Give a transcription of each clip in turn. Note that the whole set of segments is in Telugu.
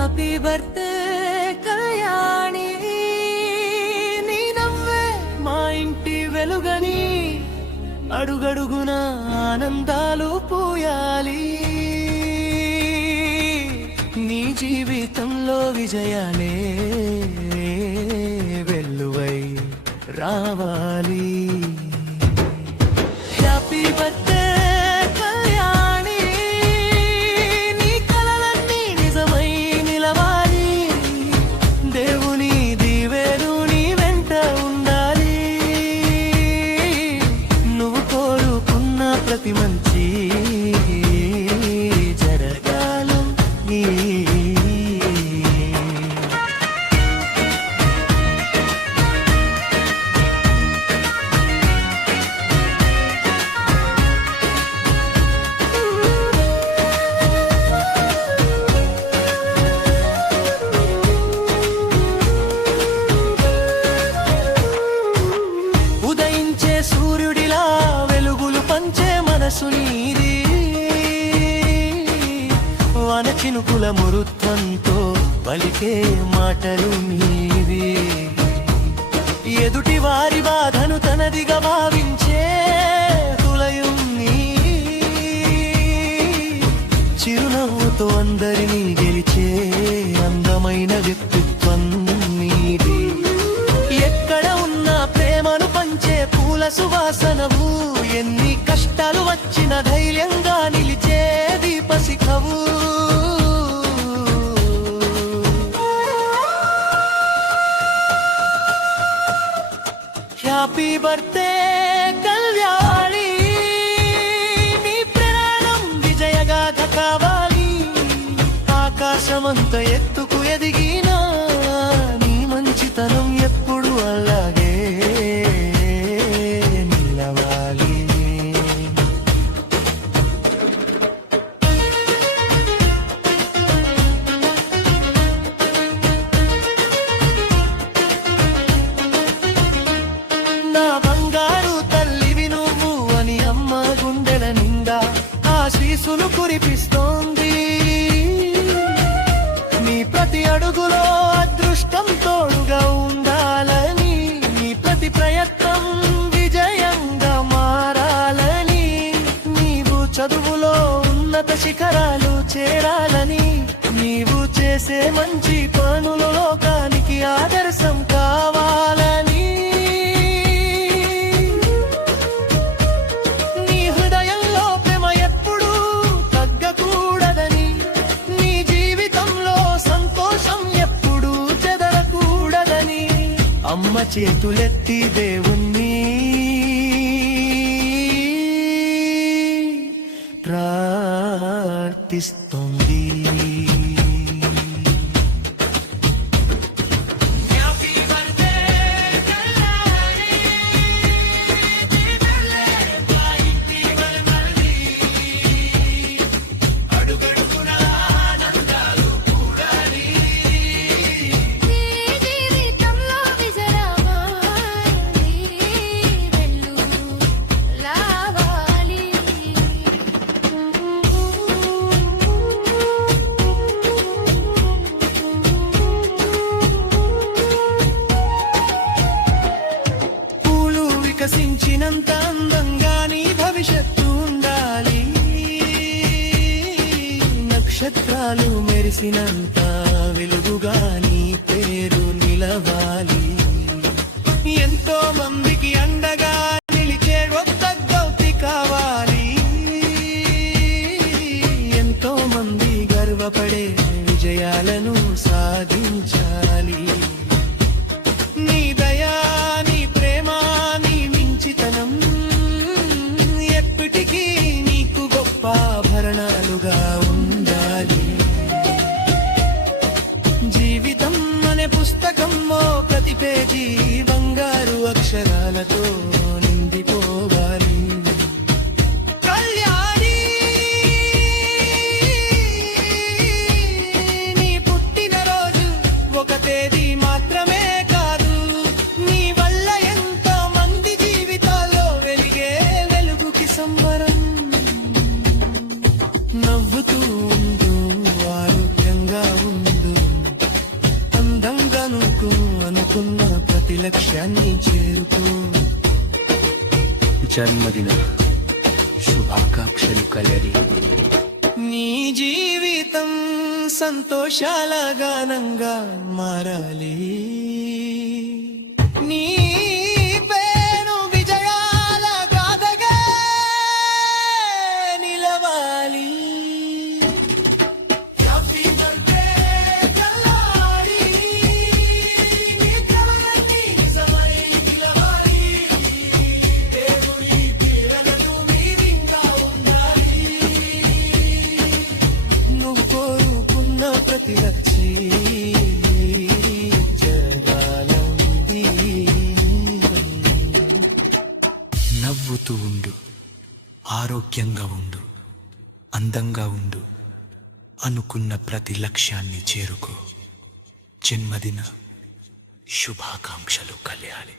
హ్యాపీ బర్త్డే కళ్యాణి, నీ నవ్వే మా ఇంటి వెలుగని, అడుగడుగున ఆనందాలు పూయాలి. నీ జీవితంలో విజయాలే వెల్లువై రావాలి. హ్యాపీ బర్త్డే కళ్యాణి, నీ కలలన్నీ నిజమై నిలవాలి. దేవుని దీవెను నీ వెంట ఉండాలి. నువ్వు కోరుకున్న ప్రతి మంచి జరగాలి. ఉదయించే సూర్యుడిలా వెలుగులు పంచే మనసు నీది, వాన చినుకుల మృత్వంతో పలికే మాటలు నీవి. ఎదుటి వారి బాధను తనదిగా భావించే హృదయం నీది. చిరునవ్వుతో అందరినీ గెలిచే అందమైన వ్యక్తిత్వం నీది. ఎక్కడ ఉన్నా ప్రేమను పంచే పూల సువాసనవు, ఎన్ని కష్టాలు వచ్చిన ధైర్యంగా నిలిచే దీపశిఖవు. హ్యాపీ బర్త్డే కళ్యాణి, నీ ప్రయాణం విజయగాథ కావాలి. ఆకాశమంత ఎత్తుకు ఎదిగినా నీ మంచితనం ఎప్పుడు అలాగే నిలవాలి. నా బంగారు తల్లివి నువ్వు అని అమ్మ గుండెల నిండా ఆశీసులు కురిపిస్తోంది. నీ ప్రతి అడుగులో అదృష్టం తోడుగా ఉండాలని, నీ ప్రతి ప్రయత్నం విజయంగా మారాలని, నీవు చదువులో ఉన్నత శిఖరాలు చేరాలని, నీవు చేసే మంచి పనులు లోకానికి ఆదర్శం కావాలని, నీ హృదయంలో ప్రేమ ఎప్పుడూ తగ్గకూడదని, నీ జీవితంలో సంతోషం ఎప్పుడూ చెదరకూడదని అమ్మ చేతులెత్తి దేవుణ్ణి ప్రార్థిస్తుంది. వికసించినంత అందంగా నీ భవిష్యత్తు ఉండాలి. నక్షత్రాలు మెరిసినంత వెలుగుగా నీ పేరు నిలవాలి. ఎంతో మందికి అండగా నిలిచే గొప్ప గౌతి కావాలి. ఎంతో మంది గర్వపడే విజయాలను సాధించాలి. నీ దయా, నీ ప్రేమ, నీ మించితనం ఎప్పటికీ నీకు గొప్ప ఆభరణాలుగా ఉండాలి. జీవితం అనే పుస్తకంలో ప్రతి పేజీ బంగారు అక్షరాల జన్మదిన శుభాకాంక్షలు కలడి. నీ జీవితం సంతోషాల గానంగా మారాలి. నీ పేరు విజయాల గాథగా నిలవాలి. హ్యాపీ బర్త్డే కల్లాడి, నీ కలలన్నీ నిజమై నిలవాలి. దేవుని దీవెనలు మీదింకా ఉండాలి. నువ్వు కోరుకున్న ప్రతి లక్షి జరాలంది. నవ్వుతూ ఉండు, ఆరోగ్యంగా ఉండు, అందంగా ఉండు. అనుకున్న ప్రతి లక్ష్యాన్ని చేరుకో. జన్మదిన శుభాకాంక్షలు కళ్యాణి.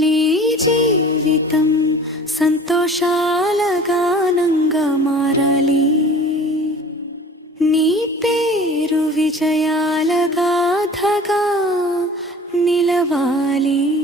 నీ జీవితం సంతోషాల గానంగా మారాలి. నీ పేరు విజయాల గాథగా నిలవాలి.